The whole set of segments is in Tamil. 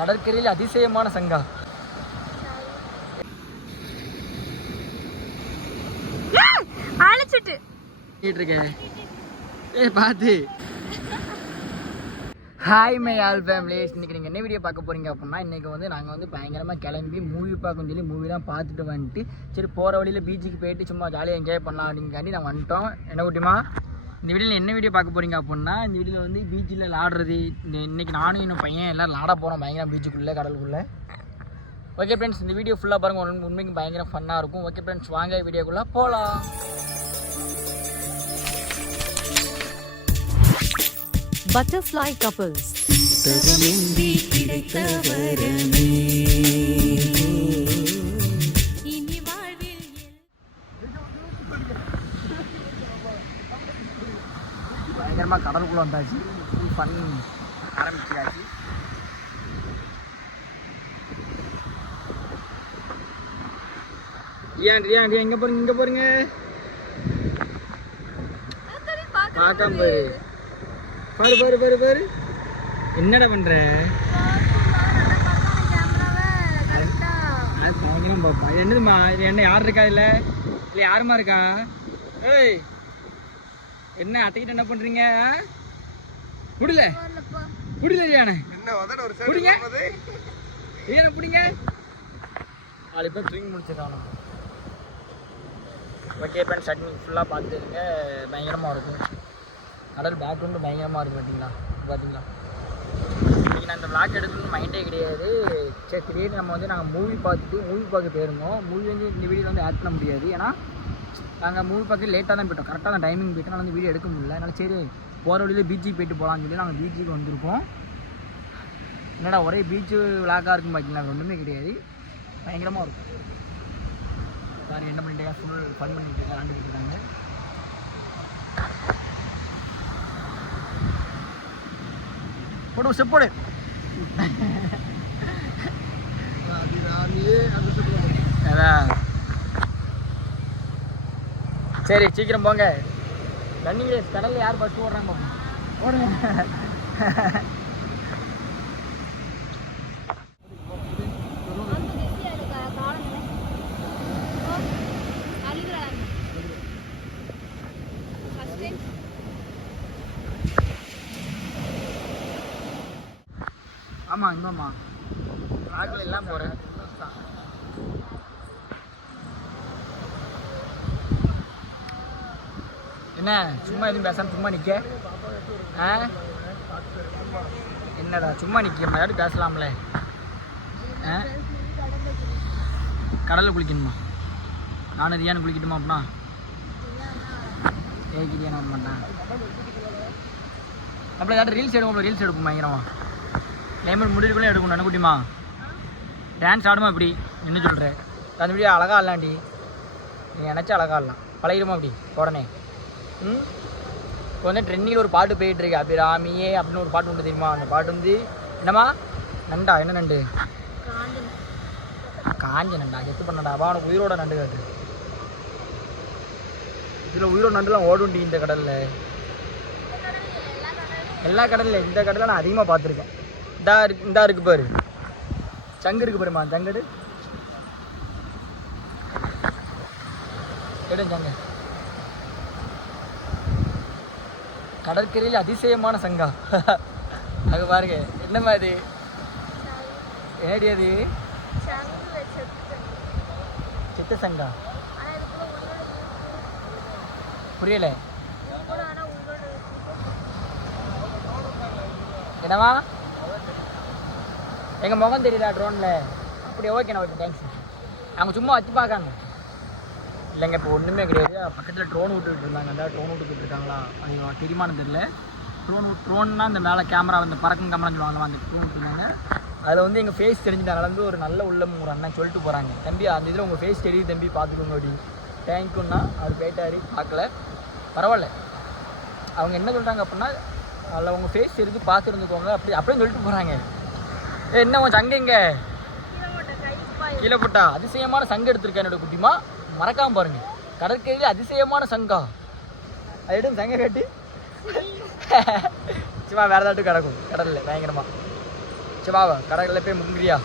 கடற்கரையில் அதிசயமான சங்கா. அழைச்சிட்டு. இருக்கேன் ஏ பார்த்து ஹாய் மை ஆல் ஃபேமிலிஸ் இன்றைக்கி நீங்கள் என்ன வீடியோ பார்க்க போகிறீங்க அப்படின்னா இன்றைக்கி வந்து நாங்கள் வந்து பயங்கரமாக கிளம்பி மூவி பார்க்கணும்னு சொல்லி மூவி தான் பார்த்துட்டு வந்துட்டு சரி போகிற வழியில் பீச்சுக்கு போயிட்டு சும்மா ஜாலியாக என்ஜாய் பண்ணலாம் அப்படிங்காண்டி நான் வந்துட்டோம். என்ன குட்டிமா? இந்த வீடியோவில் என்ன வீடியோ பார்க்க போகிறீங்க அப்படின்னா இந்த வீடியோவில் வந்து பீச்சில் விளாடுறது. இந்த இன்றைக்கி நானும் இன்னும் பையன் எல்லாம் விளாட போகிறோம் பயங்கரம் பீச்சுக்குள்ளே கடலுக்குள்ளே. ஓகே ஃப்ரெண்ட்ஸ் இந்த வீடியோ ஃபுல்லாக பாருங்கள் உண்மை- உண்மைக்கு பயங்கர ஃபன்னாக இருக்கும். ஓகே ஃப்ரெண்ட்ஸ் வாங்க வீடியோக்குள்ளே போகலாம் Butterfly couples. இனி பயங்கரமாக கடலுக்குள்ளே வந்தாச்சு. ஃபுல் ஃபன் ஆரம்பிச்சாச்சு. ஏன் ரியா ரியா இங்கே போகிறீங்க இங்கே போகிறீங்க பார்க்காம பாரு பாரு பாரு பாரு பாரு. என்னடா பண்ற? அது பயங்கரம் பாப்பா. என்னதுமா இது என்ன யார் இருக்கா இல்லை இல்லை யாருமா இருக்கா? ஏய் என்ன அத்தைக்கிட்ட என்ன பண்றீங்க? குடில? குடில ரியானே. குடிங்க. பிடிங்க நாலு பேர் தூங்கி முடிச்சிருக்கானோ ஓகே பேன் சட்னி ஃபுல்லாக பார்த்துருங்க பயங்கரமாக இருக்கும். கடல் பேக்ரவுண்டு பயங்கரமாக இருக்கும் பார்த்தீங்களா? பார்த்தீங்களா? இன்றைக்கி நான் இந்த vlog எடுக்கணும்னு மைண்டே கிடையாது. சரி திடீர்னு நம்ம வந்து நாங்கள் மூவி பார்த்துட்டு மூவி பார்க்க போயிருந்தோம். மூவி வந்து இந்த வீடியோவில் வந்து ஆட் பண்ண முடியாது. ஏன்னா நாங்கள் மூவி பார்க்க லேட்டாக தான் போயிட்டோம். கரெக்டாக தான் டைமிங் போயிட்டு நான் வந்து வீடியோ எடுக்க முடியல. அதனால் சரி போகிற வழியில் பீச்சுக்கு போயிட்டு போகலான்னு சொல்லி நாங்கள் பீச்சுக்கு வந்திருக்கோம். என்னடா ஒரே பீச்சு விளாக்காக இருக்கும் பார்த்தீங்களா ஒன்றுமே கிடையாது. பயங்கரமாக இருக்கும். சார் என்ன பண்ணிட்டு ஃபுல் ஃபன் பண்ணிட்டு இருக்காங்க விளாண்டுட்டு இருக்காங்க. போடு ஸ்டெப் போடு. அதான். சரி சீக்கிரம் போங்க. ரன்னிங் ரேஸ் கடலில் யார் பஸ் ஓடுறாங்க? ஓடுங்க. ஆமாம் இங்கம்மா ராக்கில் எல்லாம் போகிறேன் என்ன? சும்மா எதுவும் பேசாம சும்மா நிற்க ஆ? என்னடா சும்மா நிற்க மாதிரி பேசலாம்ல? ஆ? கடலில் குளிக்கணுமா? நானும் ரியானு குளிக்கட்டுமா அப்படின்னா? ஏ ரியான் வர மாட்டேன். அப்படி ஏதாவது ரீல்ஸ் எடுக்கும் ரீல்ஸ் எடுப்போம் பயங்கரமா. லேமன் முடிவுக்குள்ளே எடுக்கணும் நனக்குட்டிமா டான்ஸ் ஆடுமா இப்படி? என்ன சொல்கிற அந்த வீடியோ அழகா இல்லாண்டி நீ நினச்சா அழகா இல்லாம் பழகிடுமா அப்படி உடனே. இப்போ வந்து ட்ரெண்டிங்கில் ஒரு பாட்டு போயிட்டு இருக்கு அபிராமியே அப்படின்னு ஒரு பாட்டு உண்டு தெரியுமா? அந்த பாட்டு வந்து என்னம்மா? நண்டா? என்ன நண்டு? காஞ்ச நண்டா. எத்து பண்ணடா வா உனக்கு உயிரோட நண்டு காட்டு. இதில் உயிரோட நண்டுலாம் ஓடுண்டி இந்த கடலில். எல்லா கடலில். இந்த கடலில் நான் அதிகமாக பார்த்துருக்கேன். இந்தா இருக்கு இந்தா இருக்கு பாரு. சங்கு இருக்கு பாருமா சங்கடு. எடு சங்கு. கடற்கரையில் அதிசயமான சங்கா. அது பாருங்க என்ன மாதிரி ஏடி அது? சித்த சங்கா. புரியல. என்னவா எங்க முகம் தெரியல ட்ரோன்ல அப்படி ஓகேண்ணா ஓகே தேங்க்ஸ் அவங்க சும்மா வச்சு பார்க்காங்க இல்லைங்க இப்போ ஒன்றுமே கிடையாது. பக்கத்தில் ட்ரோன் விட்டுக்கிட்டு இருந்தாங்க. அந்த ட்ரோன் விட்டுக்கிட்டு இருக்காங்களா? அது தெரியுமான்னு தெரியல. ட்ரோன் ட்ரோன்னா இந்த மேலே கேமரா அந்த பறக்கும் கேமரா சொல்லுவாங்க அந்த ட்ரோன் விட்டுருந்தாங்க அதில் வந்து எங்கள் ஃபேஸ் தெரிஞ்சுட்டாங்க வந்து ஒரு நல்ல உள்ளம் ஒரு அண்ணன் சொல்லிட்டு போகிறாங்க தம்பி அந்த இதில் உங்கள் ஃபேஸ் தெரியுது தம்பி பார்த்துக்கோங்க அப்படி. தேங்க்யூன்னா அவர் போயிட்டாரு பார்க்கல. பரவாயில்ல. அவங்க என்ன சொல்கிறாங்க அப்படின்னா அதில் உங்கள் ஃபேஸ் தெரிஞ்சு பார்த்துருந்துக்கோங்க அப்படி அப்படியே சொல்லிட்டு போகிறாங்க ஏ என்ன உன் சங்க எங்க? கீழே போட்டா அதிசயமான சங்கம் எடுத்திருக்கேன் என்னோட குட்டிமா. மறக்காம பாருங்க. கடற்கரையில் அதிசயமான சங்கா. அது சங்க கட்டி? சிவா வேற ஏதாட்டும் கிடக்கும். கடல்ல பயங்கரமா. சிவாவா வா. கடலில் போய் முங்கிரியா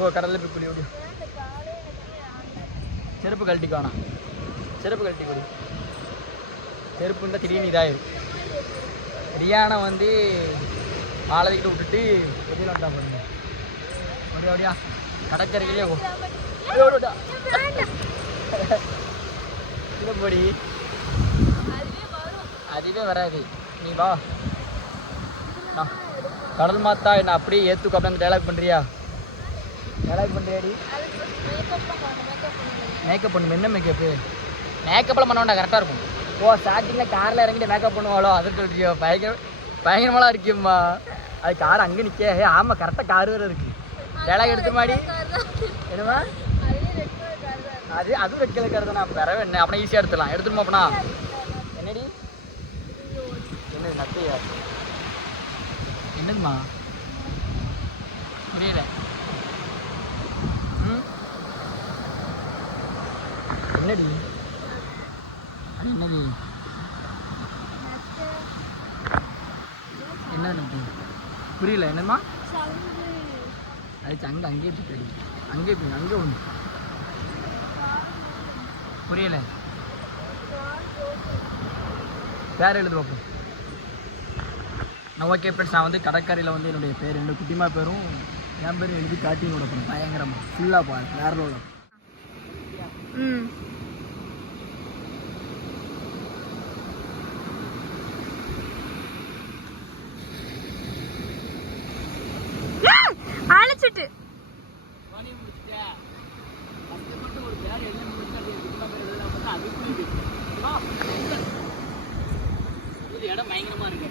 ஓ கடலில் போய் குடி ஓடி. செருப்பு கழட்டிக்கு வேணாம் செருப்பு கழட்டி குடி. செருப்பு இருந்தால் திடீர்னு இதாயிரும். ரியானை வந்து மாலதிக்கிட்ட விட்டுட்டு வெளியில் வந்தா பாருங்க. அப்படியா ஓடியா கடற்கரையிலே ஓ. இல்லை போடி. அதுவே வராது. நீ வா. கடல் மாத்தா என்ன அப்படியே ஏத்துக்கு அப்படியே டைலாக் பண்றியா? டைலாக் பண்றியாடி? மேக்கப் பண்ணும். என்ன மேக்கப்பு மேக்கப்லாம் பண்ண வேண்டாம். கரெக்டாக இருக்கும். ஓ ஸ்டார்டிங்கில் காரில் இறங்கிட்டு மேக்கப் பண்ணுவாளோ அது சொல்றியோ? பயங்கர பயங்கரமாலாம் இருக்கும்மா. அது கார் அங்கே நிற்க ஆமாம் கரெக்டாக கார் வேறு இருக்கு. டைலாக் எடுத்து மாடி என்னமா அது அதுவும் வைக்கல கார் தானே பிறவே என்ன? அப்படின்னா ஈஸியாக எடுத்துடலாம். எடுத்துருமா அப்பனா என்னடி? என்னது நத்தையா? என்னதுமா புரியல. என்னடி? அது என்னது என்ன நட்டு? புரியல. என்னம்மா அது அங்கே அங்கேயே போய் அங்கேயே போய் அங்கே ஒன்று புரியல. பேர் எழுது பார்ப்போம் நான் ஓகே ஃப்ரெண்ட்ஸ் நான் வந்து கடற்கரையில் வந்து என்னுடைய பேர் ரெண்டு குட்டிமா பேரும் என் பேரும் எழுதி காட்டி விட போகிறேன் பயங்கரமாக ஃபுல்லாக பா வேற லோட ம். அழைச்சிட்டு இடம் பயங்கரமாக இருக்கு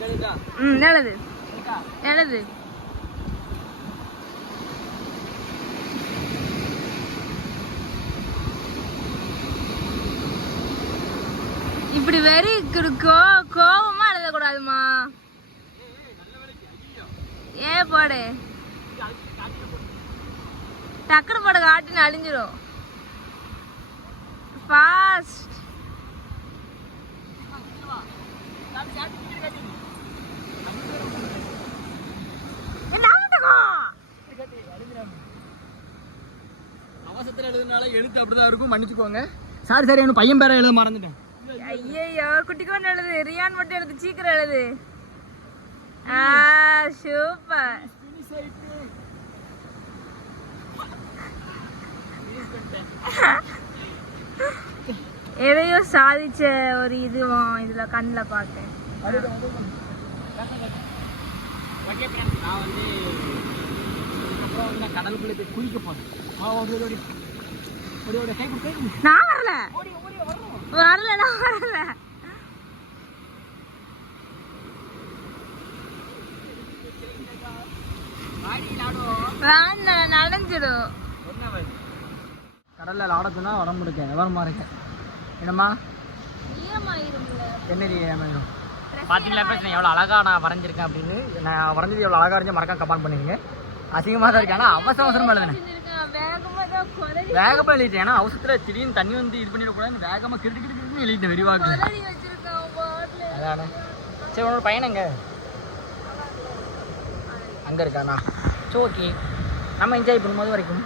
எழுதா ம் எழுது எழுது இப்படி வெறி இருக்கோ கோபமா எழுதக்கூடாதுமா ஏ போடு. டக்குனு போட காட்டின்னு அழிஞ்சிரும். ஃபாஸ்ட் அவசரத்தில் எழுதுனால எழுத்து அப்படிதான் இருக்கும். மன்னிச்சுக்கோங்க. சாரி சாரி எனக்கு பையன் பேரை எழுத மறந்துட்டேன். ஐயோ குட்டிக்கோன்னு எழுது. ரியான் மட்டும் எழுது. சீக்கிரம் எழுது. ஆ சூப்பர். எதையோ சாதிச்ச ஒரு இதுவும் இதுல கண்ணில் பார்த்தேன். நான் வந்து நான் கடலுக்குள்ளே போய் குளிக்க போகிறேன் நான் வரல. வரல நான் வரல. நனைஞ்சிடும் கடலில் ஆடத்துனா உடம்பு இருக்க விவரமா இருக்கேன் என்னம்மா? என்னடி ஏமாயிரும்? பார்த்தீங்களா நான் எவ்வளோ அழகாக நான் வரைஞ்சிருக்கேன் அப்படின்னு. நான் வரைஞ்சது எவ்வளோ அழகாக இருந்துச்சு மறக்காம கமெண்ட் பண்ணிடுங்க அசிங்கமாக தான் இருக்கு ஆனால் அவசர அவசரமாக எழுதுனேன். வேகமா எழுதிட்டேன். ஏன்னா அவசரத்தில் திடீர்னு தண்ணி வந்து இது பண்ணிடக்கூடாதுன்னு வேகமாக கிட்டு கிட்டு கிட்டு எழுதிட்டேன் பாட்டில். அதானே. சரி உன்னோட பையனுங்க அங்கே இருக்காண்ணா சரி ஓகே நம்ம என்ஜாய் பண்ணும்போது வரைக்கும்.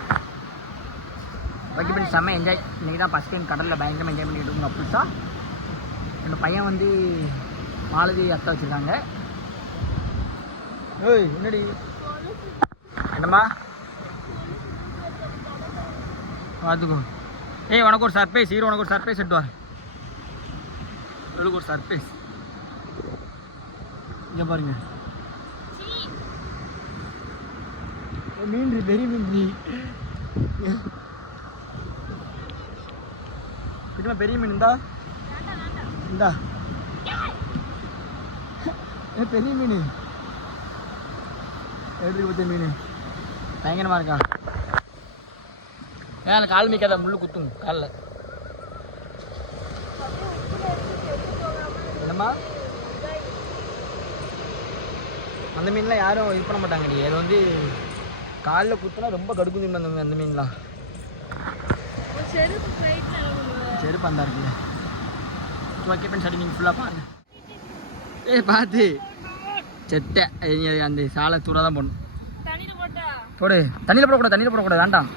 ஓகே பண்ணி செம்ம என்ஜாய் இன்றைக்கி தான் ஃபஸ்ட் டைம் கடலில் பயங்கரமாக என்ஜாய் பண்ணிட்டு இருக்கோம் புதுசாக என்னோட பையன் வந்து மாலதி அத்தை வச்சுருக்காங்க. ஏய் என்னடி? என்னம்மா? பார்த்துக்கோ. ஏய் உனக்கு ஒரு சர்ப்ரைஸ் ஹீரோ உனக்கு ஒரு சர்ப்ரைஸ் எடுத்து வர இவளுக்கு ஒரு சர்ப்ரைஸ் இங்கே பாருங்க. மீன் பெரிய மீன். குட்டிமா பெரிய மீன் இந்தா. இந்தா. ஏ பெரிய மீன். எப்படி பத்திய மீன்? பயங்கரமா இருக்கா? மேலே கால் மிக்காத முள்ளு குத்தும் காலில். என்னம்மா? அந்த மீன்லாம் யாரும் இது பண்ண மாட்டாங்க நீ அது வந்து காலில் குத்துனா ரொம்ப கடுப்பு மீன் அந்த அந்த மீன்லாம். செருப்பு அந்த இருக்குல்ல ஓகே ஃப்ரெண்ட்ஸ் அப்படி நீங்கள் ஃபுல்லாக பாருங்க. ஏய் பார்த்து செட்டை. அந்த சாலை தூர தான் போடணும். போடு. தண்ணியில் போடக்கூடாது தண்ணியில் போடக்கூடாது வேண்டாம்.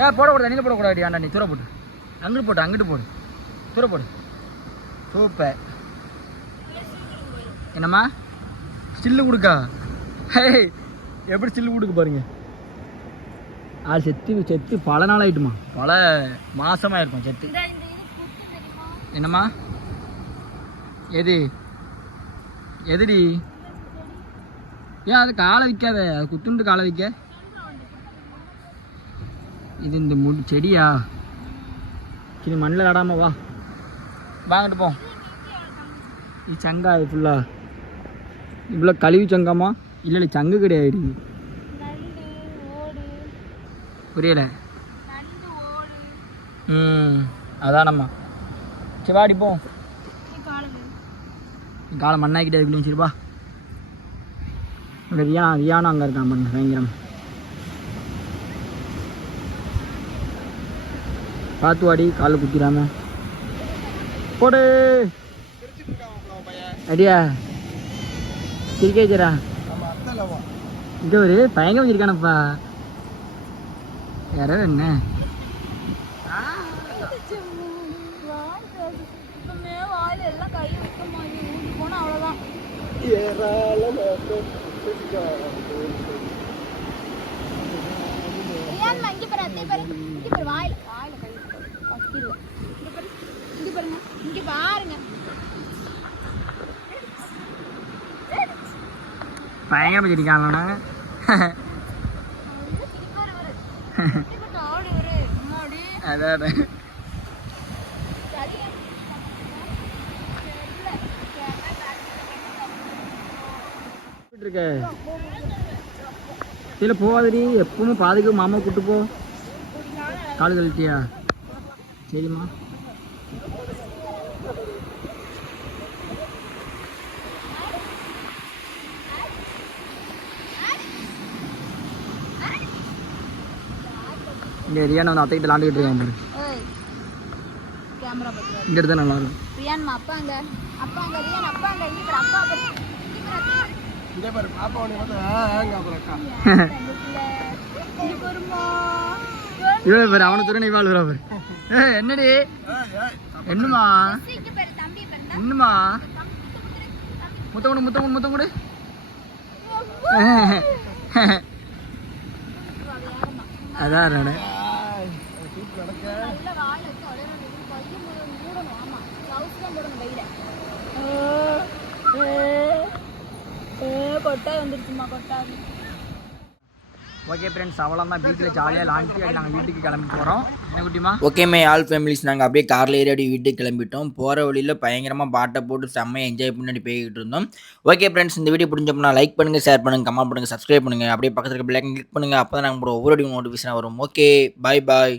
ஏ போடக்கூடாது தண்ணியில் போடக்கூடாது வேண்டாம் நீ தூர போட்டு. அங்கிட்டு போட்டு அங்கிட்டு போடு. தூர போடு. சூப்பர். என்னம்மா? ஸ்டில்லு கொடுக்கா? ஹே எப்படி ஸ்டில்லு கொடுக்க பாருங்க ஆள் செத்து செத்து பல நாள் ஆயிட்டுமா? பல மாசமா இருக்கும் செத்து என்னம்மா? எது? எதுடி? ஏன் அது காலை வைக்காத அது குத்துண்டு காலை வைக்க? இது இந்த முடி செடியா? சரி மண்ணில் நடாம வா. வாங்கிட்டு போ. இது சங்கா இது ஃபுல்லா இவ்வளோ கழிவு சங்கமா? இல்லை இல்லை சங்கு கிடையாது புரியல. ம் அதானம்மா சரி வாடி போ. காலை மண்ணாக்கிட்டே இருக்கலையும் சரிப்பா ரியா ரியானும் அங்கே இருக்கான் பண்ண பயங்கரம். பார்த்து வாடி காலில் குத்திடாம. போடு. அடியா. கிரிக்கேச்சரா இங்கே ஒரு பயங்க வச்சிருக்கானப்பா யாரோ என்ன? வாயில. ரியான்மா, இங்க பாருங்க, இங்க பாருங்க. அதான்? இருக்க இதில் போகாதடி. எப்பவுமே பாதுக்கு மாமா கூட்டு போ. கால் கழட்டியா? சரிம்மா இங்கே ரியானா வந்து அத்தைக்கிட்ட விளாண்டுக்கிட்டு இருக்கான் பாரு. கேமரா இங்கே எடுத்தா நல்லா இருக்கும் ரியான்மா அப்பா அங்க. அப்பா அங்க ரியான் அப்பா அங்க. இங்க பாரு, அப்பா. இங்க பாரு, பாப்பா அப்புறம் அக்கா. இவன் பாரு அவனை துறை இவாள் வரா பாரு. என்னடி? என்னமா என்னமா முத்தங்குடு முத்தங்குடு முத்தங்குடு அதான் கொட்டா வந்துருச்சுமா கொட்டா ஓகே ஃப்ரெண்ட்ஸ் அவ்வளோதான் பீச்சில் ஜாலியாக லான்ச்சு நாங்கள் வீட்டுக்கு கிளம்பி போகிறோம் என்ன குட்டிமா ஓகே மே ஆல் ஃபேமிலிஸ் நாங்கள் அப்படியே காரில் ஏறி அப்படி வீட்டுக்கு கிளம்பிட்டோம். போகிற வழியில் பயங்கரமாக பாட்டை போட்டு செம்மையாக என்ஜாய் பண்ணி போய்கிட்டு இருந்தோம். ஓகே ஃப்ரெண்ட்ஸ் இந்த வீடியோ பிடிச்சப்பனா லைக் பண்ணுங்கள் ஷேர் பண்ணுங்கள் கமெண்ட் பண்ணுங்கள் சப்ஸ்கிரைப் பண்ணுங்கள் அப்படியே பக்கத்தில் இருக்க பிள்ளைங்க கிளிக் பண்ணுங்கள் அப்போ தான் நாங்கள் ஒவ்வொரு நோட்டிஃபிகேஷன் வரும். ஓகே பாய் பாய்